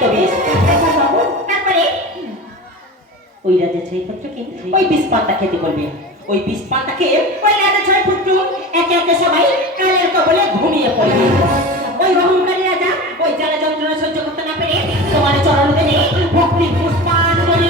তো বেশ তারপরে ওই রাজা ছয় পুত্রকে ওই বিষ পাতা খেতে বলবে। ওই বিষ পাতা খেয়ে ওই রাজা ছয় পুত্র একে একে সবাই কালের কবলে ঘুমিয়ে পড়বে। ওই অহংকারী রাজা ওই জ্বালা যন্ত্রণা সহ্য করতে না পেরে তোমার চরণ দেবে ভক্তি পুষ্পান করে।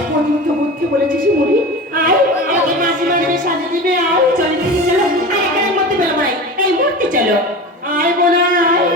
উপযুক্ত বুদ্ধি বলেছিস মুড়ি। আয় আমাকে মাসিমা নেবে সাজে দিবে। আয় চলে দিদি চলো আর এখানে মধ্যে বেরো নাই এই মুহূর্তে চলো। আয় বোনা আয়।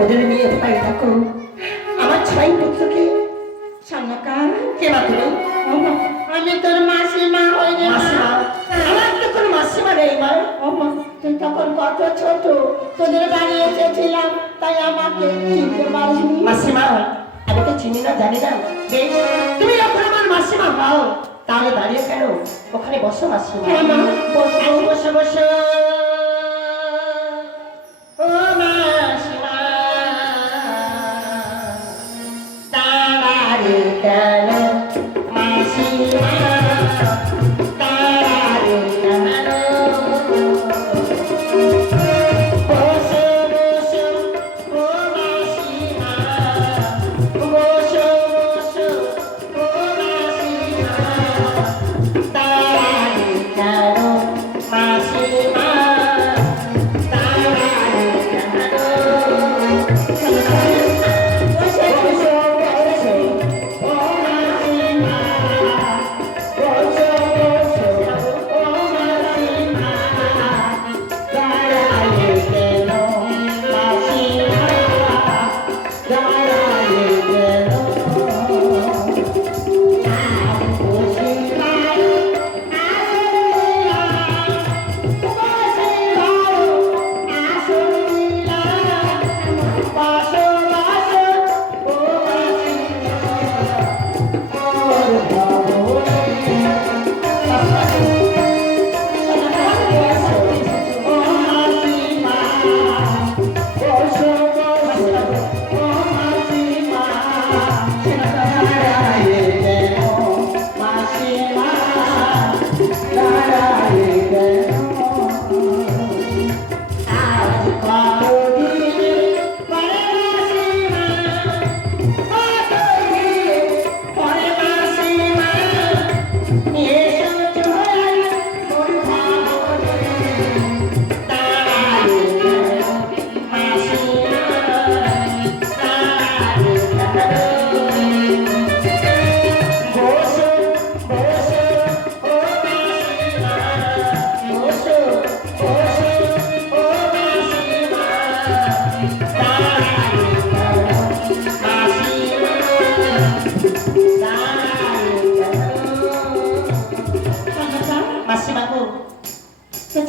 ওদের নিয়ে ভাই থাকো। আমার ছয় পুত্রকে সান্নাকার কে মা তুমি? আমি তোর মাসিমা হই রে মাসিমা। আমার তো কোনো মাসিমা নেই মা। ও মা তুই তখন কত ছোট, তোদের বাড়ি এসেছিলাম তাই আমাকে চিনতে পারিনি। মাসিমা আমি তো চিনি না জানি না। বেশ তুমি যখন আমার মাসিমা হও তাহলে দাঁড়িয়ে কেন? ওখানে বসো মাসিমা। হ্যাঁ মা বসো বসো বসো। ও মাসিমা তাড়ারে কেন মাসিমা তাড়ারে কেন? বসো বসো ও মাসিমা বসো বসো ও মাসিমা তাড়ারে কেন মাসিমা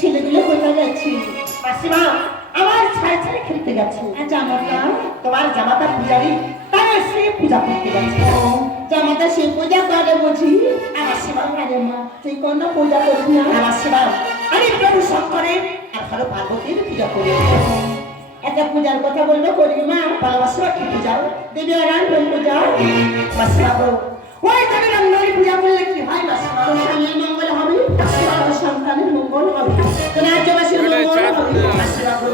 ছেলেগুলো কোথায় যাচ্ছি? মাসিমা আমার ছাড়ে ছাড়ে খেলতে গেছে। জামাতা তোমার জামাতা পূজারি তাই সে পূজা করতে গেছে। জামাতা সে পূজা করে বুঝি? মাসিমা আরে মা তুই কোন পূজা করবি না? মাসিমা আমি প্রভু শঙ্করের আর ভালো পার্বতীর পূজা করি। একটা পূজার কথা বলবো করবি মা? বলো মাসিমা কি পূজাও? দেবী আরাধন পূজা। মাসিমা গো, ওই দেবী রঙ্গের পূজা করলে কি হয় মাসিমা? তোর স্বামীর মঙ্গল হবে, তোর সন্তানের মঙ্গল হবে, তোর রাজ্যবাসীর মঙ্গল হবে। মাসিমা গো,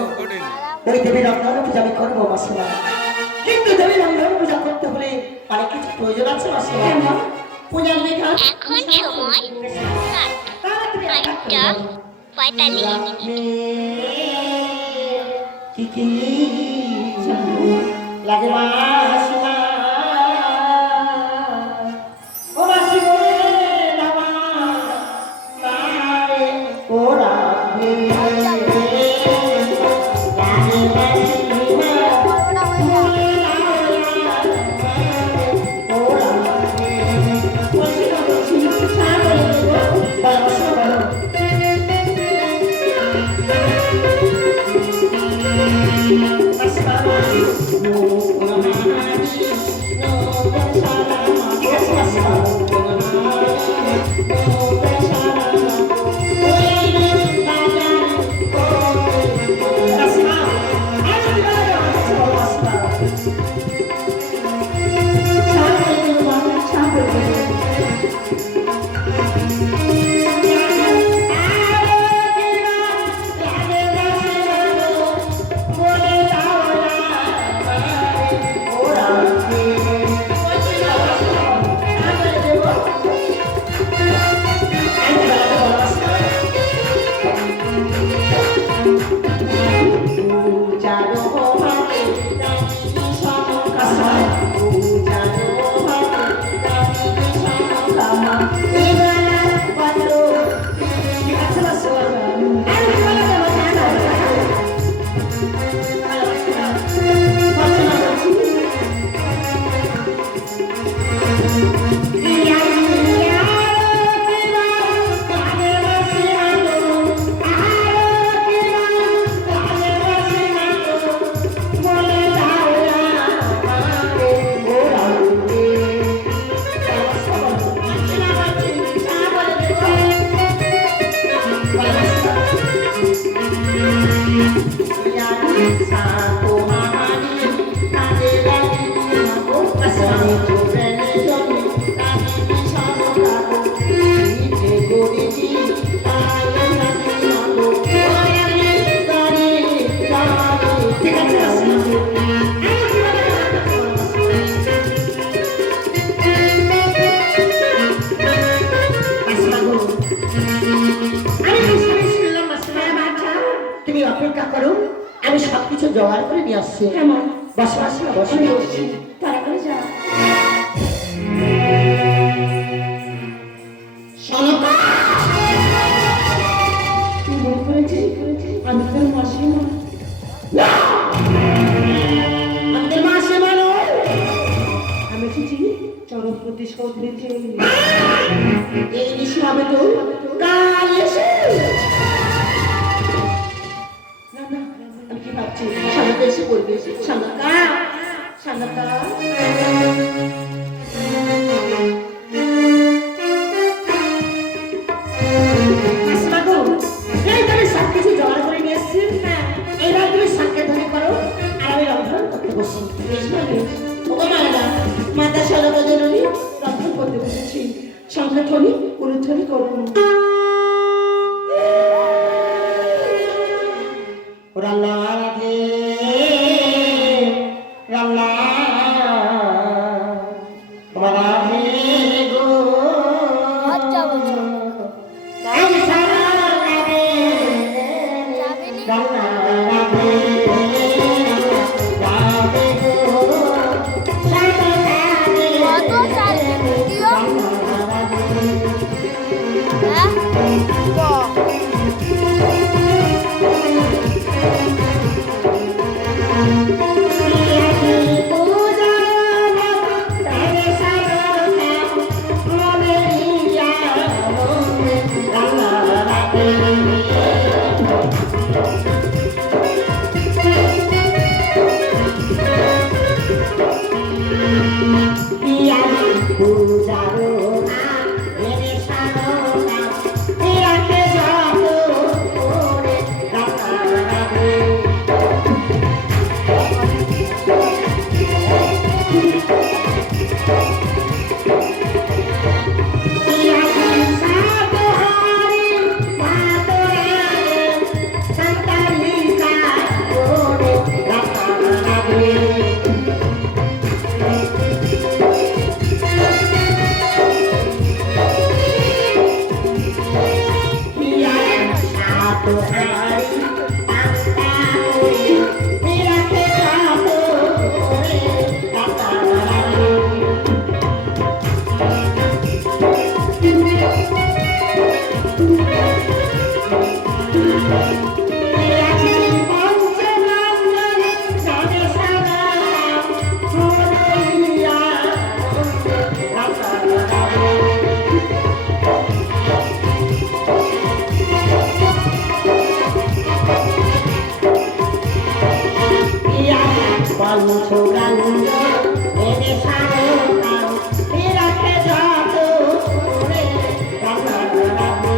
ওই দেবী রঙ্গের পূজা আমি করবো মাসিমা, কিন্তু দেবী রঙ্গের পূজা করতে হলে অনেক কিছু প্রয়োজন আছে মাসিমা। কেন? পূজার বিধান এখন সময় রাত 8:45 কি কি লাগে মাসিমা? ও মাসিমা লামা তারে ওরা তুমি অপেক্ষা করো, আমি সবকিছু জোগাড় করে নিয়ে আসছি। হ্যাঁ মা, বসে বসে বসে আমি বসছি, তাড়াতাড়ি যা। তুই ভুল করেছিস, আমি তোর মাসিমা। আমাদের মাসে মানো আমি এসেছি চরম প্রতিশোধ নিতে। এই নিশি হবে তো কাল এসে। না না, আমি কি ভাবছি, সামনে এসে বলবে সামনাকা সামনাকা। সবকিছু জোগাড় করে নিয়ে এসছি, এইবার তুমি সাক্ষাৎ ধরে করো আর আমি রন্ধন করতে বসি। বেশ ভালো ওকে মারা মাতা সলকা জননী রন্ধন করতে বসেছি। সংখ্যা ধ্বনি অনুধ্বনি করবো। রান্না রাধে রান্না রাধে গো আমি সারা রাধে রান্না রাধে রাধে গো সারা রাধে রান্না রাধে। পঞ্চ গন্ধ এনে সারে খাও রাখে যত করে রান্না রাখো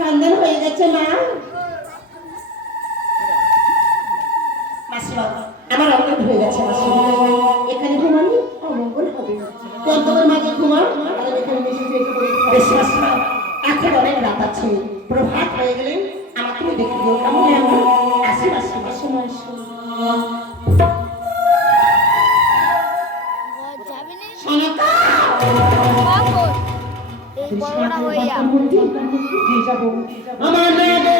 রান্নার হয়ে গেছে মা মাসিমা আমার অমঙ্গল হয়ে গেছে মাসিমা এখানে ঘুমানি অমঙ্গল হবে তোর তোমার মাঝে ঘুমা আর এখানে বেশি বেশ মাসিমা এখন অনেক রাত আছে প্রভাত হয়ে গেলে আমাকে তুমি দেখে দিও কেমন আসি মাসিমা মাসিমা যাবে না সনকা এই বড়টা হয়ে যা আমার না